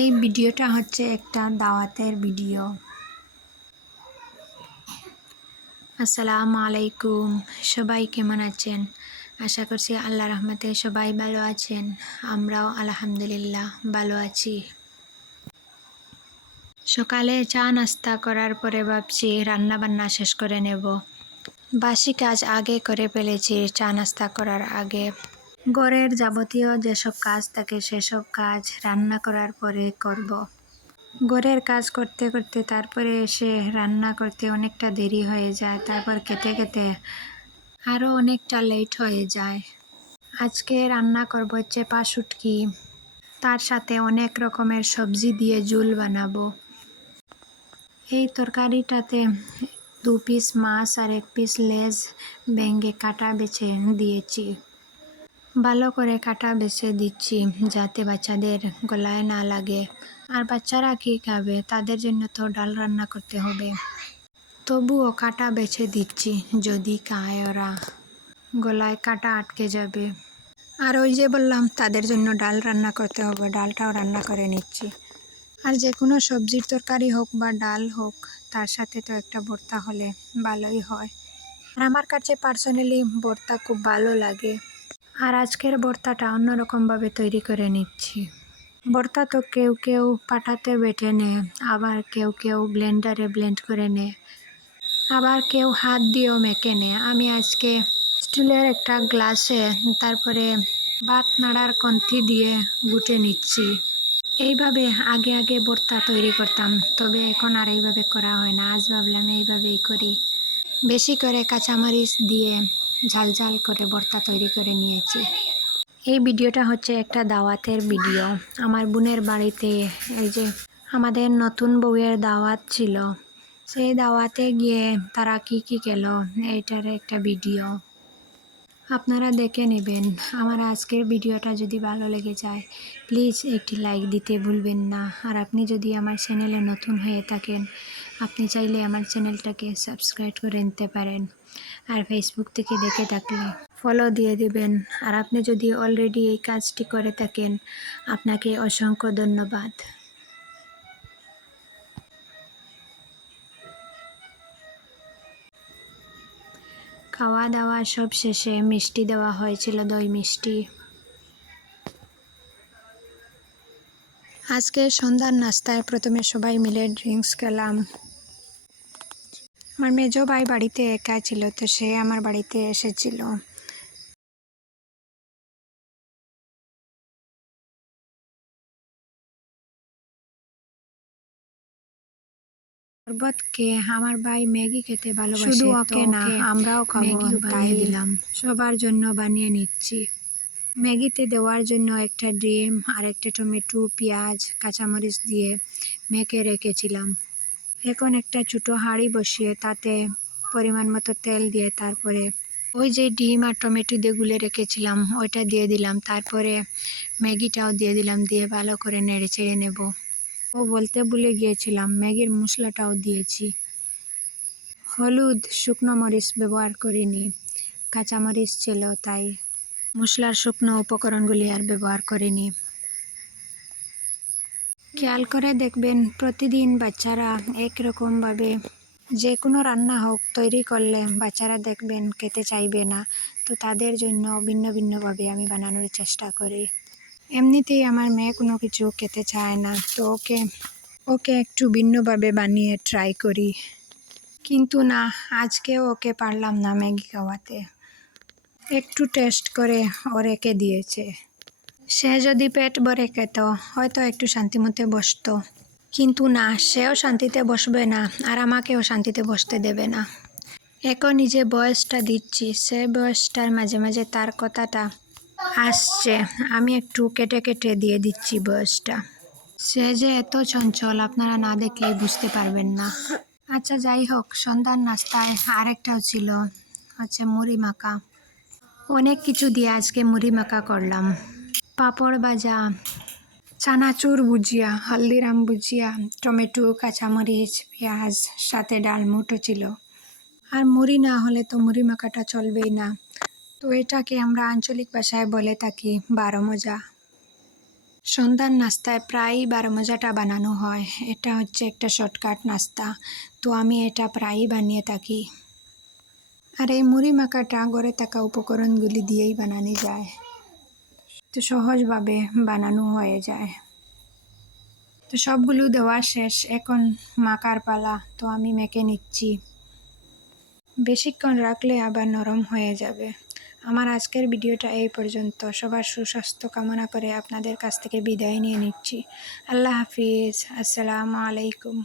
এই ভিডিওটা হচ্ছে একটা দাওয়াতের ভিডিও। আসসালামু আলাইকুম, সবাই কেমন আছেন? আশা করছি আল্লাহ রহমতে সবাই ভালো আছেন। আমরাও আলহামদুলিল্লাহ ভালো আছি। সকালে চা নাস্তা করার পরে ভাবছি রান্না বান্না শেষ করে নেব। বাসি কাজ আগে করে ফেলেছি চা নাস্তা করার আগে। ঘরের যাবতীয় যেসব কাজ থাকে সেসব কাজ রান্না করার পরে করব। ঘরের কাজ করতে করতে তারপরে এসে রান্না করতে অনেকটা দেরি হয়ে যায়, তারপর খেতে খেতে আরও অনেকটা লেট হয়ে যায়। আজকে রান্না করব চেপা শুটকি, তার সাথে অনেক রকমের সবজি দিয়ে ঝোল বানাবো। এই তরকারিটাতে 2 পিস মাছ আর 1 পিস লেজ ভেঙে কাটা বেছে দিয়েছি। ভালো করে কাটা বেছে দিচ্ছি যাতে বাচ্চাদের গলায় না লাগে। আর বাচ্চারা কী খাবে, তাদের জন্য তো ডাল রান্না করতে হবে। তবুও কাটা বেছে দিচ্ছি, যদি খায় ওরা, গলায় কাটা আটকে যাবে। আর ওই যে বললাম তাদের জন্য ডাল রান্না করতে হবে, ডালটাও রান্না করে নিচ্ছি। আর যে কোনো সবজির তরকারি হোক বা ডাল হোক, তার সাথে তো একটা ভর্তা হলে ভালোই হয়। আর আমার কাছে পার্সোনালি ভর্তা খুব ভালো লাগে। আর আজকের ভর্তাটা অন্যরকমভাবে তৈরি করে নিচ্ছি। ভর্তা তো কেউ কেউ পাটাতে বেটে নেয়, আবার কেউ কেউ ব্লেন্ডারে ব্লেন্ড করে নেয়, আবার কেউ হাত দিয়েও মেখে নেয়। আমি আজকে স্টিলের একটা গ্লাসে তারপরে ভাত নাড়ার কন্তি দিয়ে গুটে নিচ্ছি। এইভাবে আগে আগে ভর্তা তৈরি করতাম, তবে এখন আর এইভাবে করা হয় না। আজ ভাবলাম এইভাবেই করি। বেশি করে কাঁচামরিচ দিয়ে ঝাল ঝাল করে ভর্তা তৈরি করে নিয়েছি। এই ভিডিওটা হচ্ছে একটা দাওয়াতের ভিডিও। আমার বোনের বাড়িতে এই যে আমাদের নতুন বউয়ের দাওয়াত ছিল, সেই দাওয়াতে গিয়ে তারা কি কি খেলো এইটার একটা ভিডিও। আপনারা দেখে নেবেন। আমার আজকের ভিডিওটা যদি ভালো লেগে যায় প্লিজ একটি লাইক দিতে ভুলবেন না। আর আপনি যদি আমার চ্যানেলে নতুন হয়ে থাকেন, আপনি চাইলে আমার চ্যানেলটাকে সাবস্ক্রাইব করে নিতে পারেন। আর ফেসবুক থেকে দেখে থাকলে ফলো দিয়ে দিবেন। আর আপনি যদি অলরেডি এই কাজটি করে থাকেন, আপনাকে অসংখ্য ধন্যবাদ। খাওয়া দাওয়া সব শেষে মিষ্টি দেওয়া হয়েছিল, দই মিষ্টি। আজকে সন্ধ্যার নাস্তায় প্রথমে সবাই মিলে ড্রিঙ্কস খেলাম। আমার মেজো ভাই বাড়িতে একা ছিল, তো সে আমার বাড়িতে এসেছিল। শরবতকে আমার ভাই ম্যাগি খেতে ভালোবাসে, শুধু ওকে না আমরাও খাবো, তাই দিলাম সবার জন্য বানিয়ে নিচ্ছি। ম্যাগিতে দেওয়ার জন্য একটা ডিম আর একটা টমেটো, পেঁয়াজ, কাঁচামরিচ দিয়ে মেখে রেখেছিলাম। এখন একটা ছোটো হাঁড়ি বসিয়ে তাতে পরিমাণ মতো তেল দিয়ে তারপরে ওই যে ডিম আর টমেটো দিয়ে গুলে রেখেছিলাম ওইটা দিয়ে দিলাম, তারপরে ম্যাগিটাও দিয়ে দিলাম, দিয়ে ভালো করে নেড়ে চেড়ে নেব। ও বলতে ভুলে গিয়েছিলাম, ম্যাগির মশলাটাও দিয়েছি। হলুদ, শুকনো মরিচ ব্যবহার করিনি, কাঁচামরিচ ছিল তাই মশলার শুকনো উপকরণগুলি আর ব্যবহার করিনি। খেয়াল করে দেখবেন প্রতিদিন বাচ্চারা একরকমভাবে যে কোনো রান্না হোক তৈরি করলে বাচ্চারা দেখবেন খেতে চাইবে না, তো তাদের জন্য ভিন্ন ভিন্নভাবে আমি বানানোর চেষ্টা করি। এমনিতেই আমার মেয়ে কোনো কিছু খেতে চায় না, তো ওকে একটু ভিন্নভাবে বানিয়ে ট্রাই করি। কিন্তু না, আজকেও ওকে পারলাম না ম্যাগি খাওয়াতে। একটু টেস্ট করে ও রেখে দিয়েছে। সে যদি পেট ভরে খেত হয়তো একটু শান্তিমতে বসতো, কিন্তু না, সেও শান্তিতে বসবে না আর আমাকেও শান্তিতে বসতে দেবে না। এখন নিজে বয়সটা দিচ্ছি, সে বয়সটার মাঝে মাঝে তার কথাটা আসছে, আমি একটু কেটে কেটে দিয়ে দিচ্ছি বয়সটা। সে যে এত চঞ্চল আপনারা না দেখলেই বুঝতে পারবেন না। আচ্ছা যাই হোক, সন্ধ্যার নাস্তায় আরেকটাও ছিল হচ্ছে মুড়ি মাখা। অনেক কিছু দিয়ে আজকে মুড়ি মাখা করলাম। পাঁপড় ভাজা, চানাচুর ভুজিয়া, হলদিরাম ভুজিয়া, টমেটো, কাঁচামরিচ, পেঁয়াজ, সাথে ডালমুটও ছিল। আর মুড়ি না হলে তো মুড়ি মাখাটা চলবেই না, তো এটাকে আমরা আঞ্চলিক ভাষায় বলে থাকি বারো মজা। সন্ধ্যার নাস্তায় প্রায়ই বারমজাটা বানানো হয়। এটা হচ্ছে একটা শর্টকাট নাস্তা, তো আমি এটা প্রায়ই বানিয়ে থাকি। আর এই মুড়ি মাখাটা ঘরে থাকা উপকরণগুলি দিয়েই বানানো যায়, তো সহজভাবে বানানো হয়ে যায়। তো সবগুলো দেওয়া শেষ, এখন মাখার পালা। তো আমি মেখে নিচ্ছি। বেশিক্ষণ রাখলে আবার নরম হয়ে যাবে। আমার আজকের ভিডিওটা এই পর্যন্ত। সবার সুস্বাস্থ্য কামনা করে আপনাদের কাছ থেকে বিদায় নিয়ে নিচ্ছি। আল্লাহ হাফিজ। আসসালামু আলাইকুম।